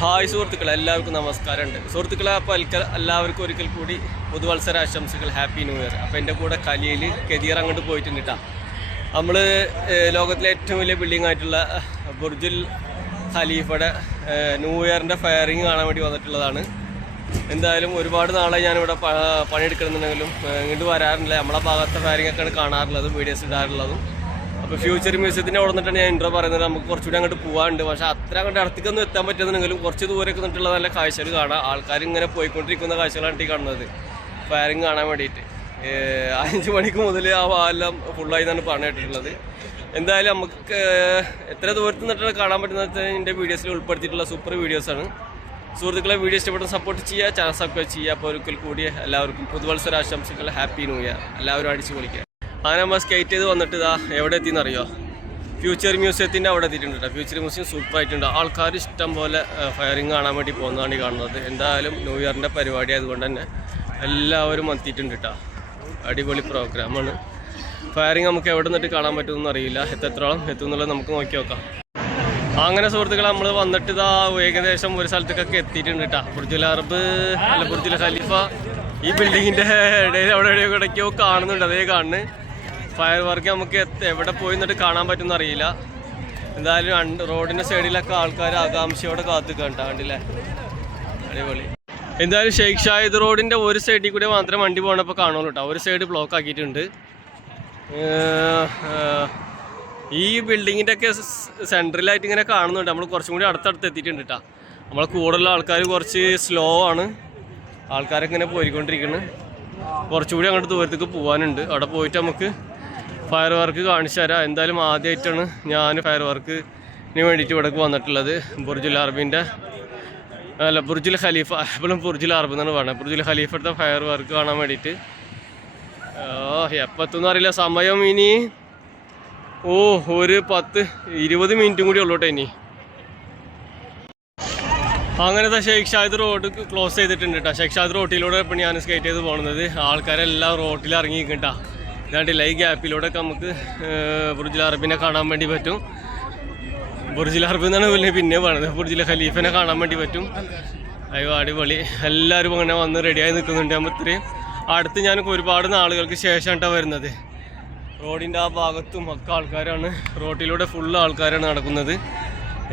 Hi സുഹൃത്തുക്കളെ എല്ലാവർക്കും നമസ്കാരമുണ്ട്. സുഹൃത്തുക്കളെ അപ്പോൾ എല്ലാവർക്കും ഒരിക്കൽ കൂടി പുതുവത്സര ആശംസകൾ ഹാപ്പി ന്യൂ ഇയർ. അപ്പോൾ എന്റെ കൂടെ കലിയിൽ കെതിയർ അങ്ങോട്ട് പോയിട്ടുണ്ട് കേട്ടോ നമ്മൾ ലോകത്തിലെ ഏറ്റവും വലിയ ബിൽഡിംഗ് ആയിട്ടുള്ള ബുർജുൽ ഖലീഫയുടെ ന്യൂ ഇയറിന്റെ ഫയറിങ് കാണാൻ വേണ്ടി വന്നിട്ടുള്ളതാണ്. എന്തായാലും ഒരുപാട് നാളെ ഞാനിവിടെ പണിയെടുക്കണമെന്നുണ്ടെങ്കിലും ഇങ്ങോട്ട് വരാറില്ല. നമ്മളെ ഭാഗത്തെ ഫയറിംഗ് ഒക്കെയാണ് കാണാറുള്ളതും വീഡിയോസ് ഇടാറുള്ളതും. അപ്പോൾ ഫ്യൂച്ചർ മ്യൂസിയത്തിന്റെ അവിടെ നിന്നിട്ടാണ് ഞാൻ ഇൻട്രോ പറയുന്നത്. നമുക്ക് കുറച്ചുകൂടി അങ്ങോട്ട് പോകാനുണ്ട് പക്ഷേ അത്ര അങ്ങോട്ട് അടുത്തേക്കൊന്നും എത്താൻ പറ്റുന്നുണ്ടെങ്കിലും കുറച്ച് ദൂരൊക്കെ നിന്നിട്ടുള്ള നല്ല കാഴ്ചകൾ കാണാം. ആൾക്കാർ ഇങ്ങനെ പോയിക്കൊണ്ടിരിക്കുന്ന കാഴ്ചകളാണ് ഈ കാണുന്നത്. ഫയറിങ് കാണാൻ വേണ്ടിയിട്ട്. അഞ്ചു മണിക്ക് മുതൽ ആ വാലെല്ലാം ഫുള്ളായി എന്നാണ് പറഞ്ഞിട്ടുള്ളത് എന്തായാലും നമുക്ക് എത്ര ദൂരത്ത് നിന്നിട്ടാണ് കാണാൻ പറ്റുന്നത് എന്റെ വീഡിയോസിൽ ഉൾപ്പെടുത്തിയിട്ടുള്ള സൂപ്പർ വീഡിയോസാണ് സുഹൃത്തുക്കളെ വീഡിയോ ഇഷ്ടപ്പെട്ട സപ്പോർട്ട് ചെയ്യുക. ചാനൽ സബ്സ്ക്രൈബ് ചെയ്യുക. അപ്പോൾ ഒരിക്കൽ കൂടി എല്ലാവർക്കും പുതുവത്സര ആശംസകൾ ഹാപ്പി ന്യൂ ഇയർ എല്ലാവരും അടിച്ചു പൊളിക്കുക അങ്ങനെ നമ്മൾ സ്കേറ്റ് ചെയ്ത് വന്നിട്ട് ഇതാ എവിടെ എത്തിയെന്നറിയോ ഫ്യൂച്ചർ മ്യൂസിയത്തിന്റെ അവിടെ എത്തിയിട്ടുണ്ട് കേട്ടോ ഫ്യൂച്ചർ മ്യൂസിയം സൂപ്പർ ആയിട്ടുണ്ട്. ആൾക്കാർ ഇഷ്ടം പോലെ ഫയറിങ് കാണാൻ വേണ്ടി പോകുന്നതാണ് കാണുന്നത്. എന്തായാലും ന്യൂ ഇയറിന്റെ പരിപാടി ആയതുകൊണ്ട് തന്നെ എല്ലാവരും എത്തിയിട്ടുണ്ട് കേട്ടോ അടിപൊളി പ്രോഗ്രാമാണ് ഫയറിങ് നമുക്ക് എവിടെ നിന്നിട്ട് കാണാൻ പറ്റുമെന്ന് അറിയില്ല. എത്രത്തോളം എത്തുന്നുള്ളത് നമുക്ക് നോക്കി നോക്കാം. അങ്ങനെ സുഹൃത്തുക്കളെ നമ്മൾ വന്നിട്ട് ഇതാ ഏകദേശം ഒരു സ്ഥലത്തേക്കൊക്കെ എത്തിയിട്ടുണ്ട് കേട്ടോ ബുർജുൽ അറബ് അല്ല ബുർജുൽ ഖലീഫ ഈ ബിൽഡിങ്ങിന്റെ ഇടയിൽ അവിടെ ഇടയ്ക്കോ കാണുന്നുണ്ട്. അതേ കാണുന്നു ഫയർ വർക്ക് നമുക്ക് എവിടെ പോയി എന്നിട്ട് കാണാൻ പറ്റുമെന്ന് അറിയില്ല. എന്തായാലും റോഡിന്റെ സൈഡിലൊക്കെ ആൾക്കാർ ആകാംക്ഷയോടെ കാത്തു കണ്ടാ കണ്ടില്ലേ? അടിപൊളി. എന്തായാലും ഷെയ്ഖ് ഷാഹിദ് റോഡിന്റെ ഒരു സൈഡിൽ കൂടെ മാത്രം വണ്ടി പോകണപ്പോൾ കാണുള്ളൂ ഒരു സൈഡ് ബ്ലോക്ക് ആക്കിയിട്ടുണ്ട്. ഈ ബിൽഡിങ്ങിന്റെ ഒക്കെ സെന്ററിലായിട്ട് ഇങ്ങനെ കാണുന്നുണ്ട്. നമ്മൾ കുറച്ചും കൂടി അടുത്തടുത്ത് എത്തിയിട്ടുണ്ട് കേട്ടോ നമ്മളെ കൂടുതലുള്ള ആൾക്കാർ കുറച്ച് സ്ലോ ആണ്. ആൾക്കാരൊക്കെ ഇങ്ങനെ പോയിക്കൊണ്ടിരിക്കുന്നു കുറച്ചുകൂടി അങ്ങോട്ട് ദൂരത്തേക്ക് പോകാനുണ്ട് അവിടെ പോയിട്ട് നമുക്ക് ഫയർ വർക്ക് കാണിച്ചു തരാം. എന്തായാലും ആദ്യമായിട്ടാണ് ഞാൻ ഫയർ വർക്കിന് വേണ്ടിയിട്ട് ഇവിടേക്ക് വന്നിട്ടുള്ളത്. ബുർജുൽ അറബിന്റെ അല്ല ബുർജുൽ ഖലീഫ എപ്പോഴും ബുർജുൽ അറബ് എന്നാണ് പറയുന്നത്. ബുർജുൽ ഖലീഫയുടെ ഫയർ വർക്ക് കാണാൻ വേണ്ടിയിട്ട്. ഓ എപ്പത്തൊന്നും അറിയില്ല. സമയം ഇനി ഓ ഒരു പത്ത് ഇരുപത് മിനിറ്റും കൂടി ഉള്ളൂട്ടെ ഇനി. അങ്ങനത്തെ ഷെയ്ഖ് ഷാഹിദ് റോഡ് ക്ലോസ് ചെയ്തിട്ടുണ്ട് കേട്ടോ. ഷെയ്ഖ് ഷാഹിദ് റോട്ടിലൂടെ ഇപ്പം ഞാൻ സ്കേറ്റ് ചെയ്ത് പോകുന്നത് ആൾക്കാരെല്ലാം റോട്ടിൽ ഇറങ്ങി കേട്ടോ. ഇതാണ്ടില്ല ഈ ഗ്യാപ്പിലൂടെ ഒക്കെ നമുക്ക് ബുർജിൽ അറബിനെ കാണാൻ വേണ്ടി പറ്റും. ബുർജിൽ അറബ് എന്നാണ് പിന്നെ പിന്നെ പറയുന്നത്. ബുർജിൽ ഖലീഫിനെ കാണാൻ വേണ്ടി പറ്റും. അയ്യോ അടിപൊളി. എല്ലാവരും അങ്ങനെ വന്ന് റെഡിയായി നിൽക്കുന്നുണ്ട് നമ്മൾ ഇത്രയും. അടുത്ത് ഞാൻ ഒരുപാട് നാളുകൾക്ക് ശേഷമാണ് വരുന്നത്. റോഡിന്റെ ആ ഭാഗത്തും ഒക്കെ ആൾക്കാരാണ്. റോഡിലൂടെ ഫുൾ ആൾക്കാരാണ് നടക്കുന്നത്.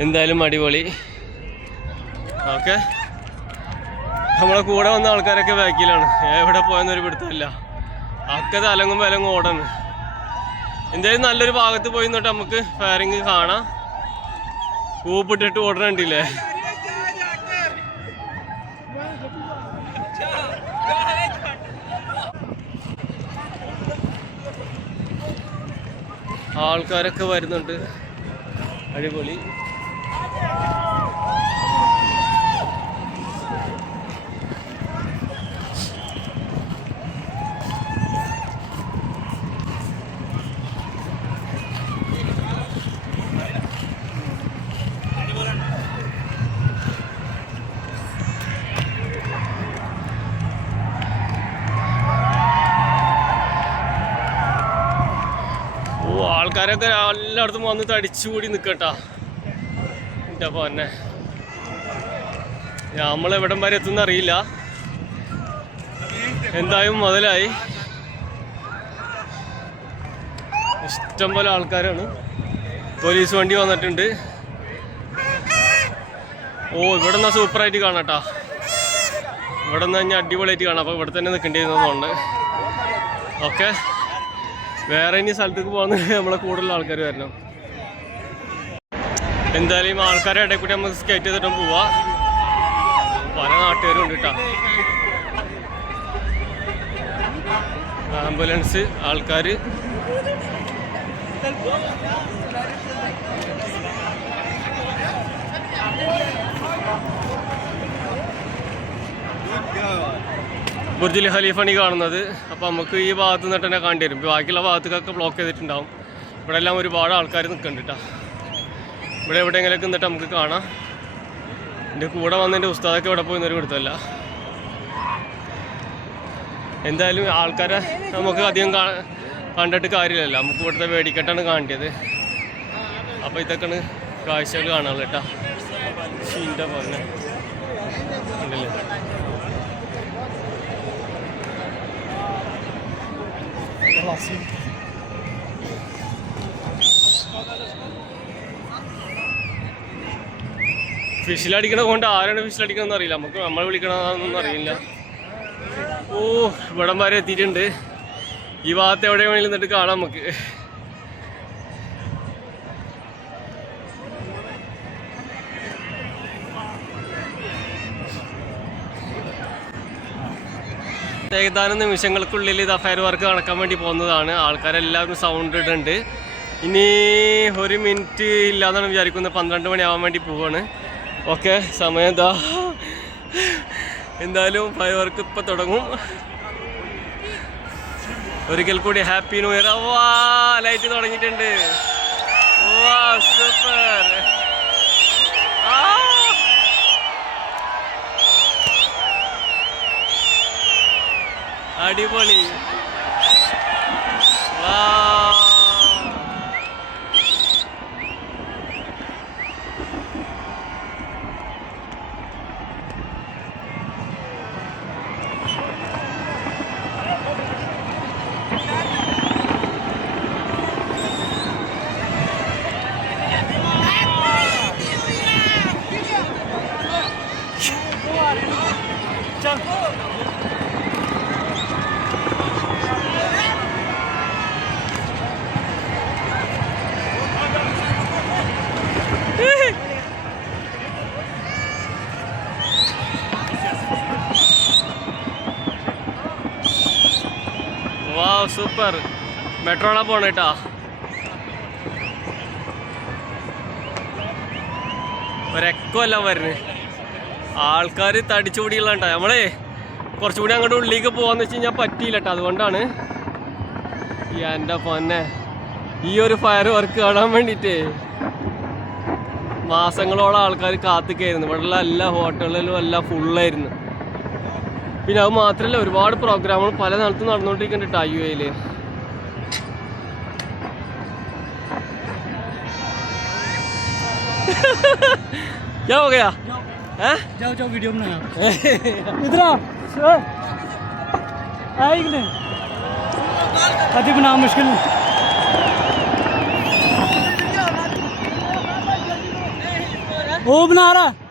എന്തായാലും അടിപൊളി. ഓക്കെ. നമ്മളെ കൂടെ വന്ന ആൾക്കാരൊക്കെ ബാക്കിലാണ് എവിടെ പോയെന്നൊരു പിടുത്തമില്ല. ഒക്കെ തലങ്ങും വിലങ്ങും ഓടണ്. എന്തായാലും നല്ലൊരു ഭാഗത്ത് പോയി നിന്നിട്ട് നമുക്ക് ഫയറിങ് കാണാം. കൂപ്പിട്ടിട്ട് ഓടണണ്ടില്ലേ ആൾക്കാരൊക്കെ വരുന്നുണ്ട്. അടിപൊളി. ആൾക്കാരൊക്കെ എല്ലായിടത്തും വന്ന് തടിച്ചുകൂടി നിൽക്കട്ടാ എന്റെ പൊന്നെ? നമ്മളെവിടം വരെ എത്തുന്ന അറിയില്ല. എന്തായാലും മുതലായി. ഇഷ്ടം പോലെ ആൾക്കാരാണ്. പോലീസ് വണ്ടി വന്നിട്ടുണ്ട്. ഓ ഇവിടെ നിന്നാ സൂപ്പറായിട്ട് കാണാട്ടാ. ഇവിടെ നിന്ന് കഴിഞ്ഞാൽ അടിപൊളിയായിട്ട് കാണാം. അപ്പോൾ ഇവിടെ തന്നെ നിൽക്കേണ്ടി വരുന്നതുകൊണ്ട് ഓക്കെ. വേറെ ഇനി സ്ഥലത്തേക്ക് പോകുന്ന നമ്മളെ കൂടുതൽ ആൾക്കാർ വരണം. എന്തായാലും ആൾക്കാരെ ഇടയിൽ കൂടി നമുക്ക് സ്കേറ്റ് ചെയ്തിട്ടും പോവാ. പല നാട്ടുകാരും ഉണ്ട് കേട്ടോ. ആംബുലൻസ് ആൾക്കാർ ബുർജിൽ ഖലീഫാണ് ഈ കാണുന്നത്. അപ്പോൾ നമുക്ക് ഈ ഭാഗത്ത് നിന്നിട്ട് തന്നെ കാണേണ്ടി വരും. ബാക്കിയുള്ള ഭാഗത്തേക്കൊക്കെ ബ്ലോക്ക് ചെയ്തിട്ടുണ്ടാവും. ഇവിടെ എല്ലാം ഒരുപാട് ആൾക്കാർ നിൽക്കുന്നുണ്ട് കേട്ടോ ഇവിടെ എവിടെയെങ്കിലൊക്കെ നിന്നിട്ട് നമുക്ക് കാണാം. എന്റെ കൂടെ വന്നതിന്റെ ഉസ്താദൊക്കെ ഇവിടെ പോയി എന്നൊരു കൊടുത്തല്ല എന്തായാലും ആൾക്കാരെ നമുക്ക് അധികം കണ്ടിട്ട് കാര്യമില്ലല്ലോ. നമുക്ക് ഇവിടുത്തെ വേടിക്കെട്ടാണ് കാണേണ്ടത്. അപ്പോൾ ഇതൊക്കെയാണ് കാഴ്ചകൾ കാണാനുള്ളത് കേട്ടോ ഷീന്റെ പോലെ. ഉണ്ടല്ലേ? ഫിഷിലടിക്കണ കൊണ്ട് ആരാണ് ഫിഷിലടിക്കണമെന്ന് അറിയില്ല. നമുക്ക് നമ്മൾ വിളിക്കണമെന്നൊന്നും അറിയില്ല. ഓ ഇവിടം വരെ എത്തിയിട്ടുണ്ട്. ഈ ഭാഗത്ത് എവിടെ വേണമെങ്കിലും നിന്നിട്ട് കാണാം നമുക്ക്. ഏതാനും നിമിഷങ്ങൾക്കുള്ളിൽ ഇത് അഫയർ വർക്ക് നടക്കാൻ വേണ്ടി പോകുന്നതാണ്. ആൾക്കാരെല്ലാവരും സൗണ്ട് ഇടുന്നുണ്ട്. ഇനി ഒരു മിനിറ്റ് ഇല്ലാന്നാണ് വിചാരിക്കുന്നത്. പന്ത്രണ്ട് മണിയാവാൻ വേണ്ടി പോവാണ്. ഓക്കെ സമയം എന്താ എന്തായാലും ഫയർ വർക്ക് ഇപ്പം തുടങ്ങും. ഒരിക്കൽ കൂടി ഹാപ്പി ന്യൂ ഇയർ വാ ലൈറ്റ് തുടങ്ങിയിട്ടുണ്ട്. വാ സൂപ്പർ അടിപൊളി വാ വാ സൂപ്പർ. മെട്രോണാ മെട്രോണ കേട്ടോ ഒരക്കല്ല വരുന്നത് ആൾക്കാർ തടിച്ചുകൂടിയുള്ളണ്ടാ നമ്മളെ കുറച്ചുകൂടി അങ്ങോട്ട് ഉള്ളിലേക്ക് പോകാന്ന് വെച്ച് കഴിഞ്ഞാൽ പറ്റിയില്ല കേട്ടോ അതുകൊണ്ടാണ് എന്റെ പൊന്നെ ഈ ഒരു ഫയർ വർക്ക് കാണാൻ വേണ്ടിയിട്ടേ മാസങ്ങളോളം ആൾക്കാർ കാത്തിക്കായിരുന്നു ഇവിടെയുള്ള എല്ലാ ഹോട്ടലിലും എല്ലാം ഫുള്ളായിരുന്നു പിന്നെ അത് മാത്രമല്ല ഒരുപാട് പ്രോഗ്രാമുകൾ പല സ്ഥലത്തും നടന്നുകൊണ്ടിരിക്കുന്നുണ്ട് കേട്ടോ യു എയിൽ क्या हो गया हैं जाओ जाओ वीडियो बना इधर आ सर आए कि नहीं अति बना मुश्किल वो बना रहा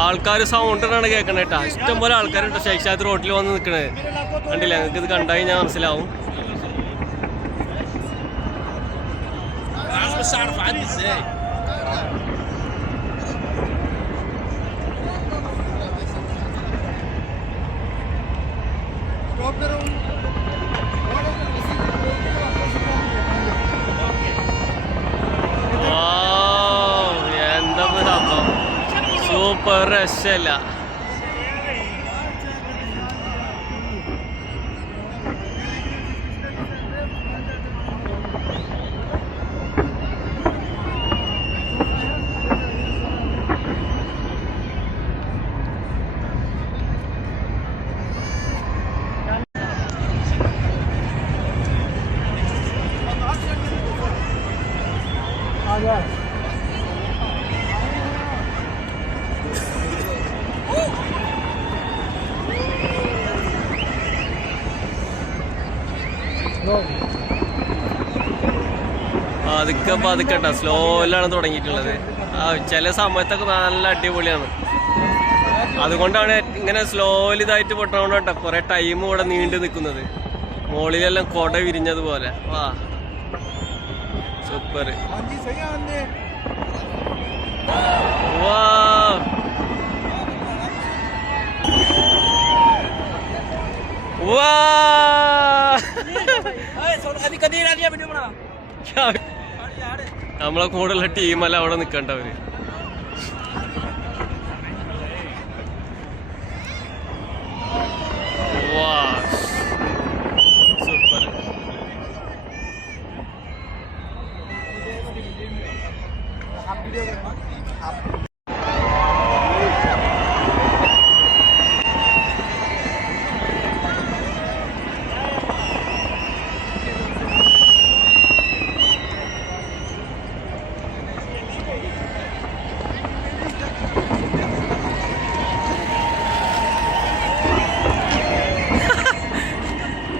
ആൾക്കാർ സൗണ്ടാണ് കേൾക്കണേ കേട്ടാ ഇഷ്ടംപോലെ ആൾക്കാരുണ്ട് ശൈശാദ് റോട്ടിൽ വന്ന് നിൽക്കണേ കണ്ടില്ല നിങ്ങൾക്ക് ഇത് കണ്ടാൽ ഞാൻ മനസ്സിലാവും انا مش عارف اعدي ازاي Wow, എന്താ സംഭവം? സൂപ്പർ രക്ഷല്ല പതുക്കെ പതുക്കെ കേട്ടോ സ്ലോയിലാണ് തുടങ്ങിയിട്ടുള്ളത്. ആ ചില സമയത്തൊക്കെ നല്ല അടിപൊളിയാണ്. അതുകൊണ്ടാണ് ഇങ്ങനെ സ്ലോയിൽ ഇതായിട്ട് പൊട്ടണോണ്ട് കേട്ടോ കുറെ ടൈം ഇവിടെ നീണ്ടു നിൽക്കുന്നത്. മുകളിലെല്ലാം കൊട വിരിഞ്ഞതുപോലെ. വാ. സൂപ്പർ വാ. വാ. നമ്മളെ കൂടെയുള്ള ടീമല്ല അവിടെ നിക്കണ്ടവര്. സൂപ്പർ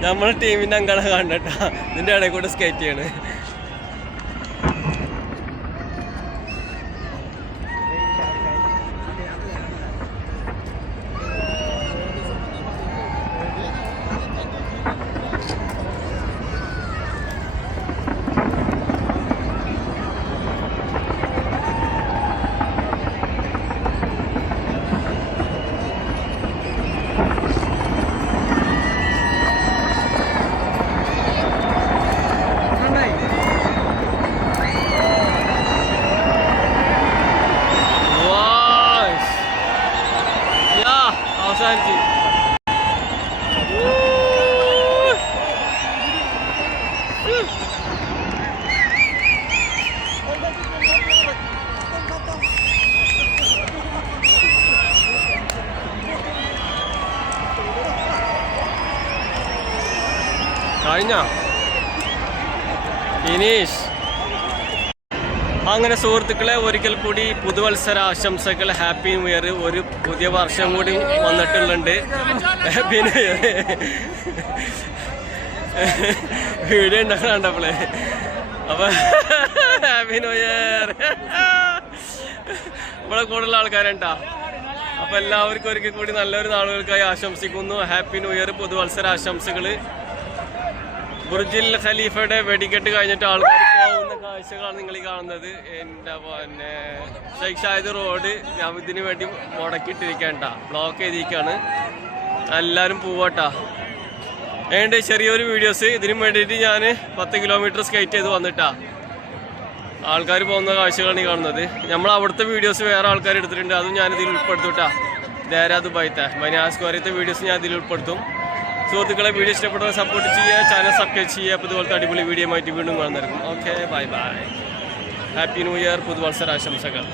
നമ്മളെ ടീമിന്റെ അങ്കളെ കണ്ടട്ടാ ഇതിന്റെ ഇടയിൽ കൂടെ സ്കേറ്റ് ചെയ്യണ്. കഴിഞ്ഞ. ഇനീഷ് അങ്ങനെ സുഹൃത്തുക്കളെ ഒരിക്കൽ കൂടി പുതുവത്സര ആശംസകൾ ഹാപ്പി ന്യൂ ഇയർ. ഒരു പുതിയ വർഷം കൂടി വന്നിട്ടുള്ളുണ്ട്. ഇയർ വീഡിയോ ഉണ്ടാകണ്ടപ്പോളേ അപ്പൊ ഹാപ്പി ന്യൂ ഇയർ. ഇവിടെ കൂടുതലുള്ള ആൾക്കാരുണ്ടാ. അപ്പൊ എല്ലാവർക്കും ഒരിക്കൽ കൂടി നല്ലൊരു നാളുകൾക്കായി ആശംസിക്കുന്നു. ഹാപ്പി ന്യൂ ഇയർ പുതുവത്സര ആശംസകൾ. ബുർജിൽ ഖലീഫയുടെ വെടിക്കെട്ട് കഴിഞ്ഞിട്ട് ആൾക്കാർ പോകുന്ന കാഴ്ചകളാണ് നിങ്ങൾ ഈ കാണുന്നത്. എന്റെ പിന്നെ ഷെയ്ഖ് ഷാഹിദ് റോഡ് ഞാൻ ഇതിനു വേണ്ടി മുടക്കിയിട്ടിരിക്കണ്ട ബ്ലോക്ക് ചെയ്തിരിക്കുകയാണ്. എല്ലാവരും പോവാട്ടാ. ഏണ്ട് ചെറിയൊരു വീഡിയോസ്. ഇതിനു വേണ്ടിയിട്ട് ഞാൻ പത്ത് കിലോമീറ്റർ സ്കേറ്റ് ചെയ്ത് വന്നിട്ടാ. ആൾക്കാർ പോകുന്ന കാഴ്ചകളാണ് ഈ കാണുന്നത്. നമ്മൾ അവിടുത്തെ വീഡിയോസ് വേറെ ആൾക്കാർ എടുത്തിട്ടുണ്ട്. അതും ഞാൻ ഇതിൽ ഉൾപ്പെടുത്തുട്ടാ. ദേരാ ദുബായിത്തെ ബനിയാസ്കോരത്തെ വീഡിയോസ് ഞാൻ ഇതിൽ ഉൾപ്പെടുത്തും. സുഹൃത്തുക്കളെ വീഡിയോ ഇഷ്ടപ്പെട്ടവർ സപ്പോർട്ട് ചെയ്യുക ചാനൽ സബ്സ്ക്രൈബ് ചെയ്യുക. അപ്പോൾ ഇതുപോലത്തെ അടിപൊളി വീഡിയോ ആയിട്ട് വീണ്ടും കാണുന്നതായിരിക്കും. Okay bye bye happy new year പുതുവത്സര ആശംസകൾ